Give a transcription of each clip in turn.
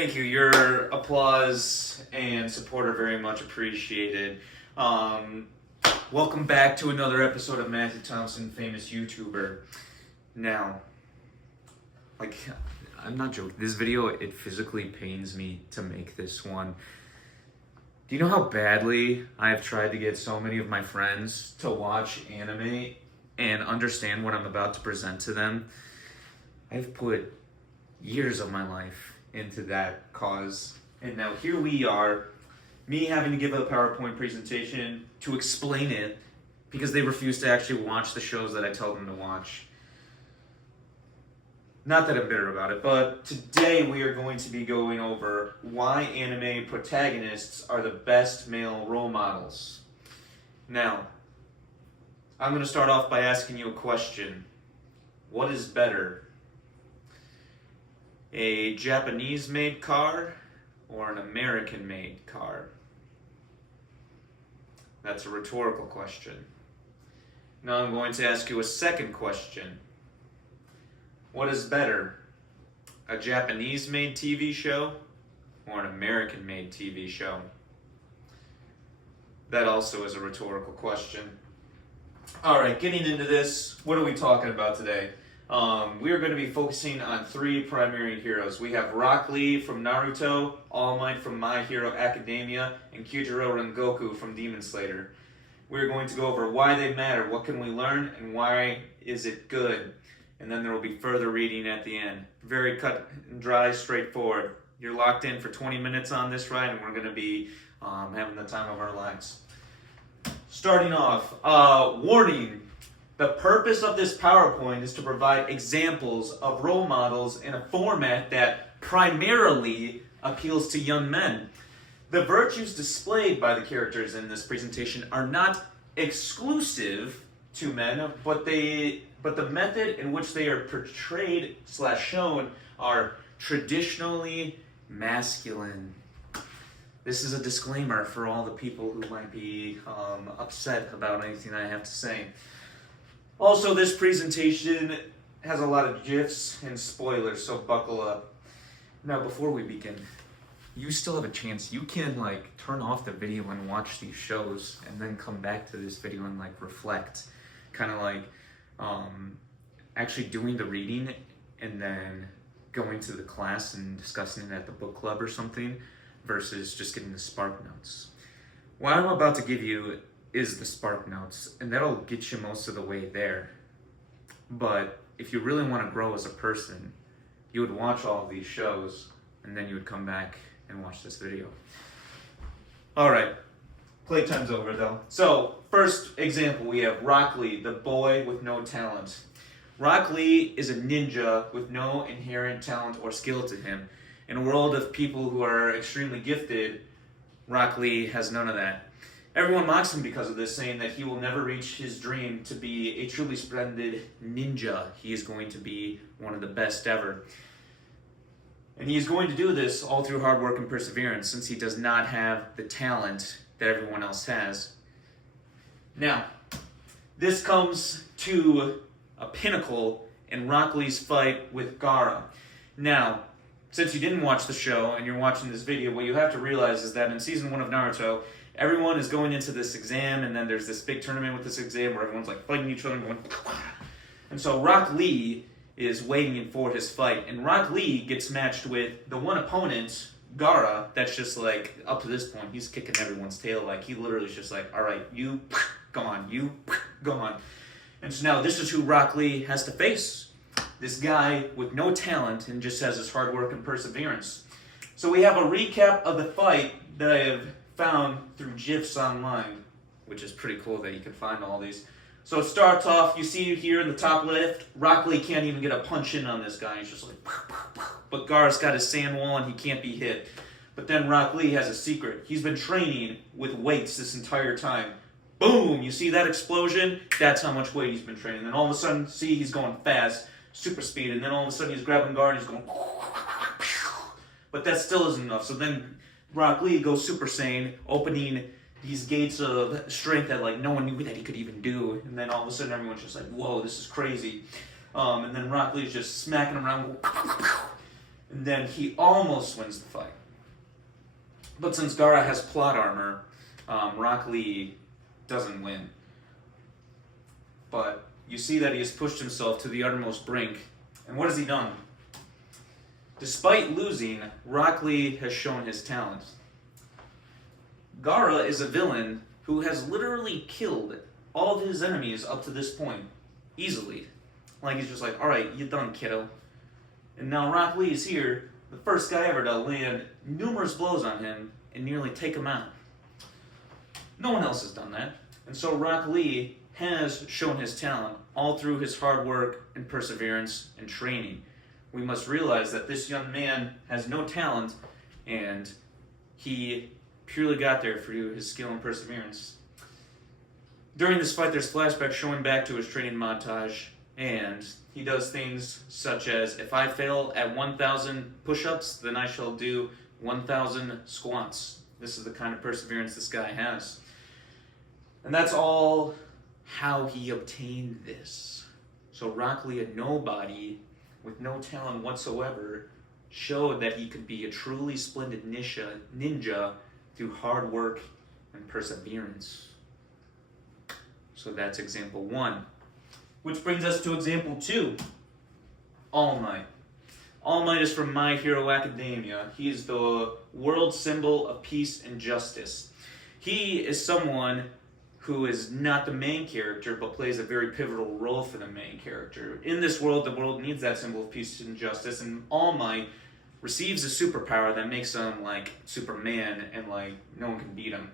Thank you. Your applause and support are very much appreciated. Welcome back to another episode of Matthew Thompson, famous YouTuber. Now, I'm not joking. This video, it physically pains me to make this one. Do you know how badly I have tried to get so many of my friends to watch anime and understand what I'm about to present to them? I've put years of my life into that cause. And now here we are, me having to give a PowerPoint presentation to explain it because they refuse to actually watch the shows that I tell them to watch. Not that I'm bitter about it, but today we are going to be going over why anime protagonists are the best male role models. Now, I'm going to start off by asking you a question. What is better? A Japanese-made car or an American-made car? That's a rhetorical question. Now I'm going to ask you a second question. What is better, a Japanese-made TV show or an American-made TV show? That also is a rhetorical question. All right, getting into this, what are we talking about today? We are going to be focusing on three primary heroes. We have Rock Lee from Naruto, All Might from My Hero Academia, and Kyujiro Rengoku from Demon Slayer. We're going to go over why they matter, what can we learn, and why is it good. And then there will be further reading at the end. Very cut and dry, straightforward. You're locked in for 20 minutes on this ride, and we're going to be having the time of our lives. Starting off, warning. The purpose of this PowerPoint is to provide examples of role models in a format that primarily appeals to young men. The virtues displayed by the characters in this presentation are not exclusive to men, but the method in which they are portrayed / shown are traditionally masculine. This is a disclaimer for all the people who might be upset about anything I have to say. Also, this presentation has a lot of GIFs and spoilers, so buckle up. Now, before we begin, you still have a chance. You can turn off the video and watch these shows and then come back to this video and reflect. Kind of actually doing the reading and then going to the class and discussing it at the book club or something versus just getting the Spark Notes. What I'm about to give you is the Spark Notes, and that'll get you most of the way there. But if you really want to grow as a person, you would watch all of these shows and then you would come back and watch this video. Alright, playtime's over though. So, first example, we have Rock Lee, the boy with no talent. Rock Lee is a ninja with no inherent talent or skill to him. In a world of people who are extremely gifted, Rock Lee has none of that. Everyone mocks him because of this, saying that he will never reach his dream to be a truly splendid ninja. He is going to be one of the best ever. And he is going to do this all through hard work and perseverance, since he does not have the talent that everyone else has. Now, this comes to a pinnacle in Rock Lee's fight with Gaara. Now, since you didn't watch the show and you're watching this video, what you have to realize is that in season 1 of Naruto, everyone is going into this exam, and then there's this big tournament with this exam where everyone's fighting each other and going, and so Rock Lee is waiting for his fight, and Rock Lee gets matched with the one opponent, Gaara, that's just up to this point, he's kicking everyone's tail. He literally is just alright, you gone, you gone. And so now this is who Rock Lee has to face. This guy with no talent and just has his hard work and perseverance. So we have a recap of the fight that I have found through GIFs online, which is pretty cool that you can find all these. So it starts off, you see here in the top left, Rock Lee can't even get a punch in on this guy. He's just but Gaara's got his sand wall and he can't be hit. But then Rock Lee has a secret. He's been training with weights this entire time. Boom! You see that explosion? That's how much weight he's been training. Then all of a sudden, see, he's going fast, super speed, and then all of a sudden he's grabbing Gaara and he's going but that still isn't enough. So then Rock Lee goes Super Saiyan, opening these gates of strength that no one knew that he could even do. And then all of a sudden everyone's just whoa, this is crazy. And then Rock Lee's just smacking him around. and then he almost wins the fight. But since Gaara has plot armor, Rock Lee doesn't win. But you see that he has pushed himself to the uttermost brink, and what has he done? Despite losing, Rock Lee has shown his talent. Gaara is a villain who has literally killed all of his enemies up to this point, easily. Like, he's just like, alright, you done, kiddo. And now Rock Lee is here, the first guy ever to land numerous blows on him and nearly take him out. No one else has done that. And so Rock Lee has shown his talent all through his hard work and perseverance and training. We must realize that this young man has no talent, and he purely got there through his skill and perseverance. During this fight, there's flashbacks showing back to his training montage, and he does things such as, if I fail at 1,000 push-ups, then I shall do 1,000 squats. This is the kind of perseverance this guy has. And that's all how he obtained this. So Rock Lee, a nobody with no talent whatsoever, showed that he could be a truly splendid ninja through hard work and perseverance. So that's example 1. Which brings us to example 2. All Might. All Might is from My Hero Academia. He is the world symbol of peace and justice. He is someone who is not the main character, but plays a very pivotal role for the main character. In this world, the world needs that symbol of peace and justice, and All Might receives a superpower that makes him like Superman, and like no one can beat him.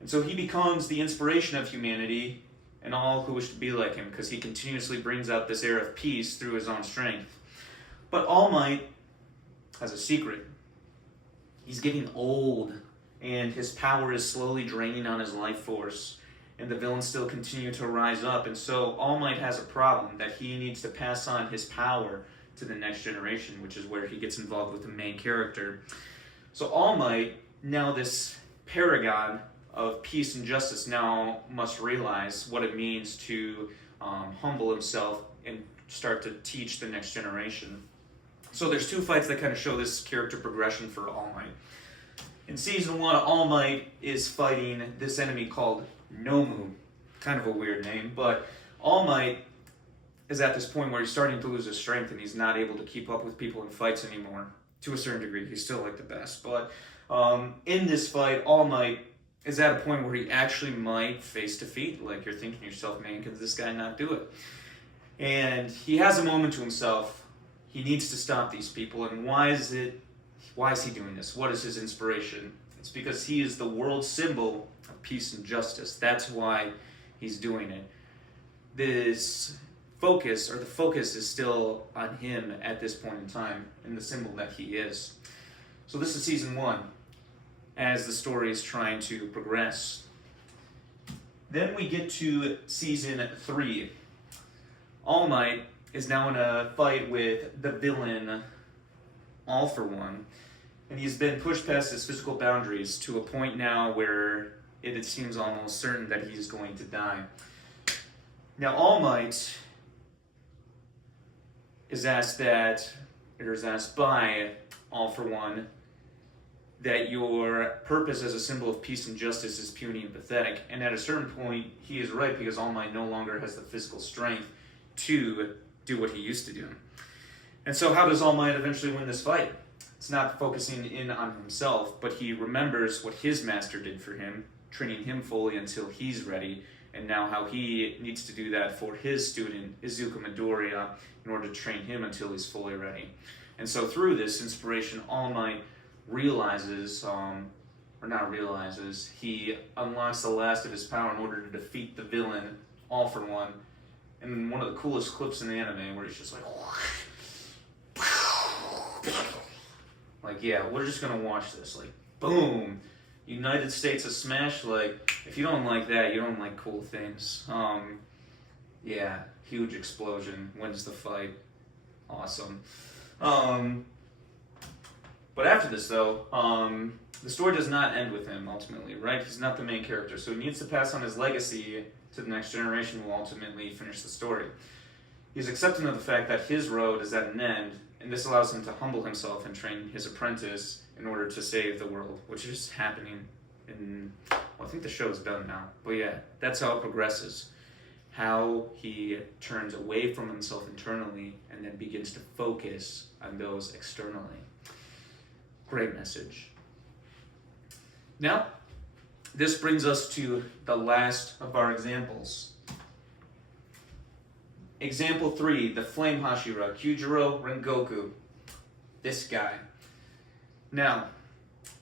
And so he becomes the inspiration of humanity and all who wish to be like him, because he continuously brings out this air of peace through his own strength. But All Might has a secret. He's getting old, and his power is slowly draining on his life force. And the villains still continue to rise up, and so All Might has a problem that he needs to pass on his power to the next generation, which is where he gets involved with the main character. So All Might, now this paragon of peace and justice, now must realize what it means to humble himself and start to teach the next generation. So there's 2 fights that kind of show this character progression for All Might. In season 1, All Might is fighting this enemy called Nomu. Kind of a weird name, but All Might is at this point where he's starting to lose his strength and he's not able to keep up with people in fights anymore. To a certain degree, he's still like the best, but in this fight, All Might is at a point where he actually might face defeat. Like, you're thinking to yourself, man, can this guy not do it? And he has a moment to himself. He needs to stop these people, and why is he doing this? What is his inspiration? It's because he is the world symbol of peace and justice. That's why he's doing it. The focus is still on him at this point in time, and the symbol that he is. So this is season 1, as the story is trying to progress. Then we get to season 3. All Might is now in a fight with the villain, All for One. And he's been pushed past his physical boundaries to a point now where it seems almost certain that he's going to die. Now, All Might is asked by All for One that your purpose as a symbol of peace and justice is puny and pathetic. And at a certain point, he is right, because All Might no longer has the physical strength to do what he used to do. And so how does All Might eventually win this fight? It's not focusing in on himself, but he remembers what his master did for him, training him fully until he's ready, and now how he needs to do that for his student, Izuku Midoriya, in order to train him until he's fully ready. And so through this inspiration, All Might he unlocks the last of his power in order to defeat the villain, All for One. And one of the coolest clips in the anime where he's just like, yeah, we're just gonna watch this. Like, boom, United States of Smash. Like, if you don't like that, you don't like cool things. Yeah, huge explosion, wins the fight. Awesome. But after this, though, the story does not end with him, ultimately, right? He's not the main character, so he needs to pass on his legacy to the next generation who will ultimately finish the story. He's accepting of the fact that his road is at an end, and this allows him to humble himself and train his apprentice in order to save the world, which is happening in, well, I think the show is done now, but yeah, that's how it progresses. How he turns away from himself internally and then begins to focus on those externally. Great message. Now, this brings us to the last of our examples. Example 3, the Flame Hashira, Kyujiro Rengoku. This guy. Now,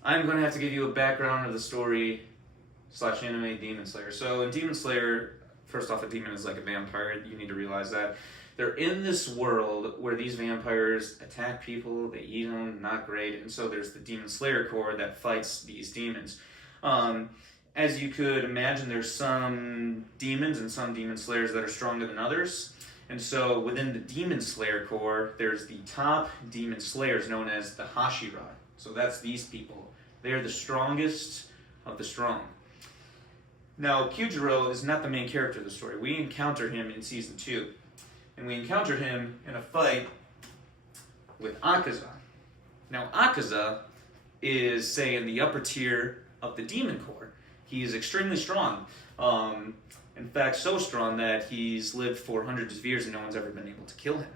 I'm going to have to give you a background of the story / anime Demon Slayer. So in Demon Slayer, first off, a demon is like a vampire. You need to realize that. They're in this world where these vampires attack people, they eat them, not great. And so there's the Demon Slayer Corps that fights these demons. As you could imagine, there's some demons and some demon slayers that are stronger than others. And so within the Demon Slayer Corps, there's the top demon slayers known as the Hashira. So that's these people. They're the strongest of the strong. Now, Kyujiro is not the main character of the story. We encounter him in Season 2. And we encounter him in a fight with Akaza. Now, Akaza is, say, in the upper tier of the Demon Corps. He is extremely strong. In fact, so strong that he's lived for hundreds of years and no one's ever been able to kill him.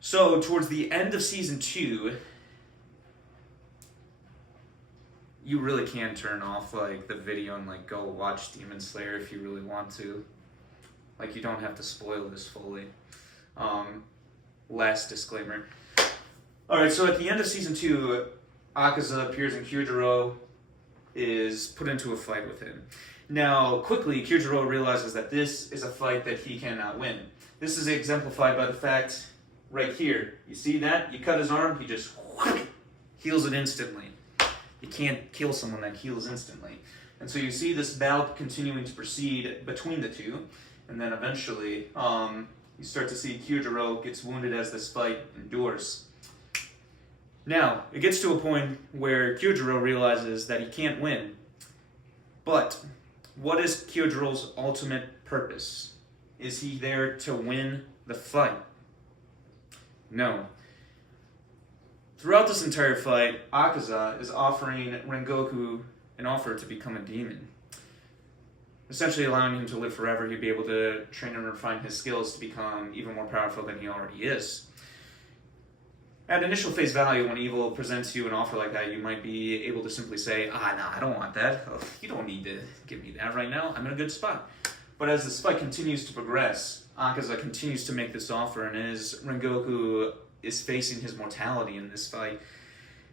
So, towards the end of Season 2, you really can turn off like the video and like go watch Demon Slayer if you really want to. Like, you don't have to spoil this fully. Last disclaimer. Alright, so at the end of Season 2, Akaza appears and Kyujiro is put into a fight with him. Now, quickly, Kyujiro realizes that this is a fight that he cannot win. This is exemplified by the fact right here. You see that? You cut his arm, he just heals it instantly. You can't kill someone that heals instantly. And so you see this battle continuing to proceed between the two, and then eventually you start to see Kyujiro gets wounded as this fight endures. Now, it gets to a point where Kyujiro realizes that he can't win. But what is Kyujiro's ultimate purpose? Is he there to win the fight? No. Throughout this entire fight, Akaza is offering Rengoku an offer to become a demon. Essentially allowing him to live forever. He'd be able to train and refine his skills to become even more powerful than he already is. At initial face value, when evil presents you an offer like that, you might be able to simply say, nah, I don't want that. Oh, you don't need to give me that right now. I'm in a good spot. But as this fight continues to progress, Akaza continues to make this offer, and as Rengoku is facing his mortality in this fight,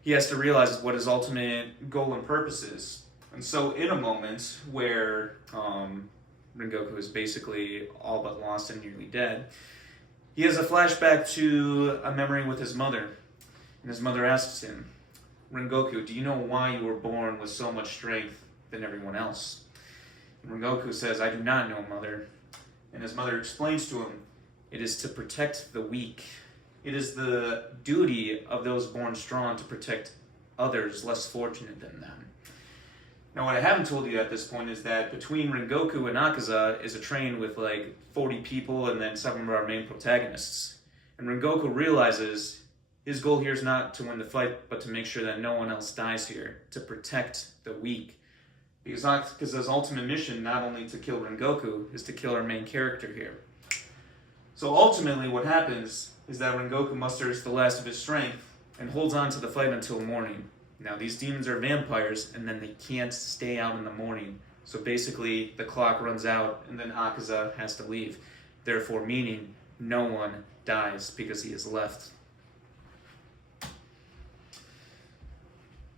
he has to realize what his ultimate goal and purpose is. And so in a moment where Rengoku is basically all but lost and nearly dead, he has a flashback to a memory with his mother. And his mother asks him, Rengoku, do you know why you were born with so much strength than everyone else? And Rengoku says, I do not know, mother. And his mother explains to him, it is to protect the weak. It is the duty of those born strong to protect others less fortunate than them. Now, what I haven't told you at this point is that between Rengoku and Akaza is a train with like 40 people and then 7 of our main protagonists. And Rengoku realizes his goal here is not to win the fight, but to make sure that no one else dies here, to protect the weak. Because Akaza's ultimate mission, not only to kill Rengoku, is to kill our main character here. So ultimately what happens is that Rengoku musters the last of his strength and holds on to the fight until morning. Now, these demons are vampires, and then they can't stay out in the morning. So basically, the clock runs out, and then Akaza has to leave. Therefore, meaning no one dies because he is left.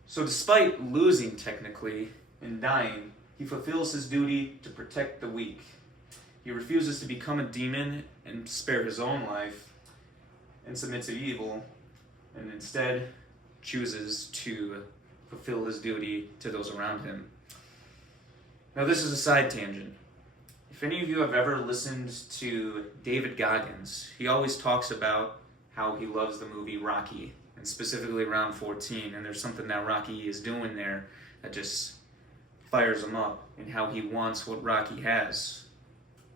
So despite losing, technically, and dying, he fulfills his duty to protect the weak. He refuses to become a demon and spare his own life and submit to evil, and instead chooses to fulfill his duty to those around him. Now, this is a side tangent. If any of you have ever listened to David Goggins, he always talks about how he loves the movie Rocky, and specifically Round 14, and there's something that Rocky is doing there that just fires him up, and how he wants what Rocky has.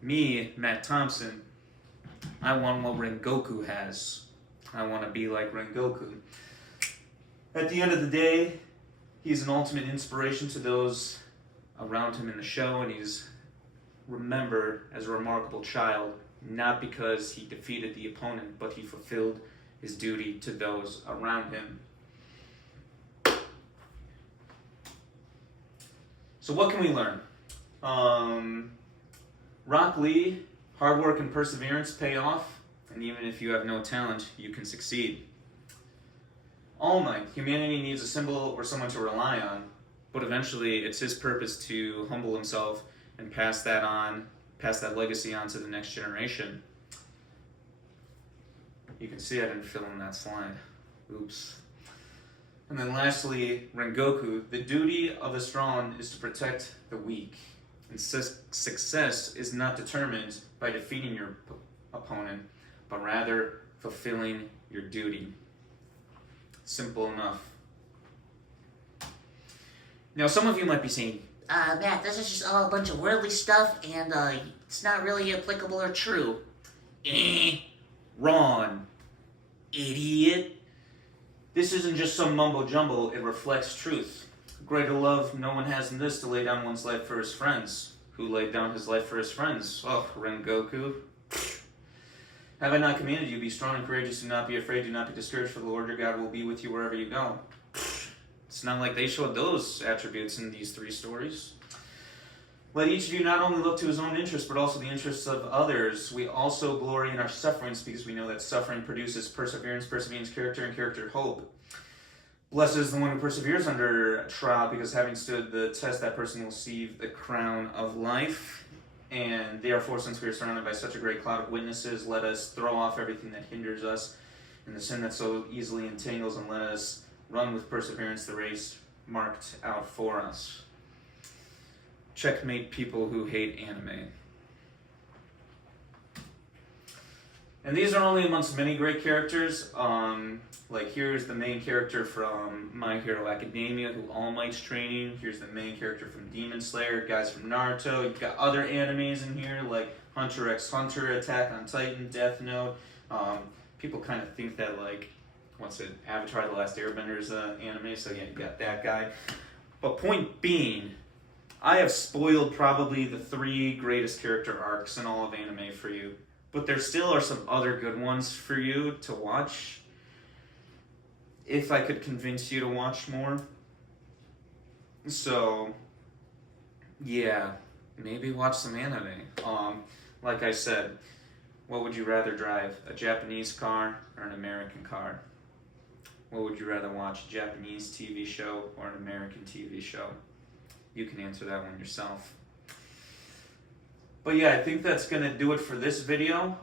Me, Matt Thompson, I want what Rengoku has. I want to be like Rengoku. At the end of the day, he's an ultimate inspiration to those around him in the show, and he's remembered as a remarkable child, not because he defeated the opponent, but he fulfilled his duty to those around him. So what can we learn? Rock Lee, hard work and perseverance pay off, and even if you have no talent, you can succeed. All Might, humanity needs a symbol or someone to rely on, but eventually it's his purpose to humble himself and pass that legacy on to the next generation. You can see I didn't fill in that slide. Oops. And then lastly, Rengoku, the duty of the strong is to protect the weak. And success is not determined by defeating your opponent, but rather fulfilling your duty. Simple enough. Now, some of you might be saying, Matt, this is just all a bunch of worldly stuff, and it's not really applicable or true. Wrong, idiot. This isn't just some mumbo jumbo, it reflects truth. Greater love no one has than this, to lay down one's life for his friends. Who laid down his life for his friends? Oh, Rengoku. Have I not commanded you, be strong and courageous, do not be afraid, do not be discouraged, for the Lord your God will be with you wherever you go. It's not like they showed those attributes in these 3 stories. Let each of you not only look to his own interests, but also the interests of others. We also glory in our sufferings, because we know that suffering produces perseverance, character, and character hope. Blessed is the one who perseveres under trial, because having stood the test, that person will receive the crown of life. And therefore, since we are surrounded by such a great cloud of witnesses, let us throw off everything that hinders us and the sin that so easily entangles, and let us run with perseverance the race marked out for us. Checkmate people who hate anime. And these are only amongst many great characters. Like here's the main character from My Hero Academia, who All Might's training. Here's the main character from Demon Slayer, guys from Naruto. You've got other animes in here like Hunter x Hunter, Attack on Titan, Death Note. People kind of think that Avatar: The Last Airbender is an anime, so yeah, you got that guy. But point being, I have spoiled probably the 3 greatest character arcs in all of anime for you. But there still are some other good ones for you to watch. If I could convince you to watch more. So, yeah, maybe watch some anime. Like I said, what would you rather drive? A Japanese car or an American car? What would you rather watch? A Japanese TV show or an American TV show? You can answer that one yourself. But yeah, I think that's going to do it for this video.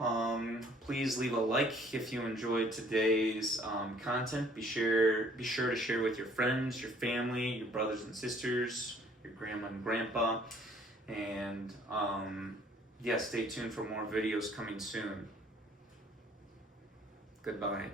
Please leave a like if you enjoyed today's content. Be sure to share with your friends, your family, your brothers and sisters, your grandma and grandpa. And yeah, stay tuned for more videos coming soon. Goodbye.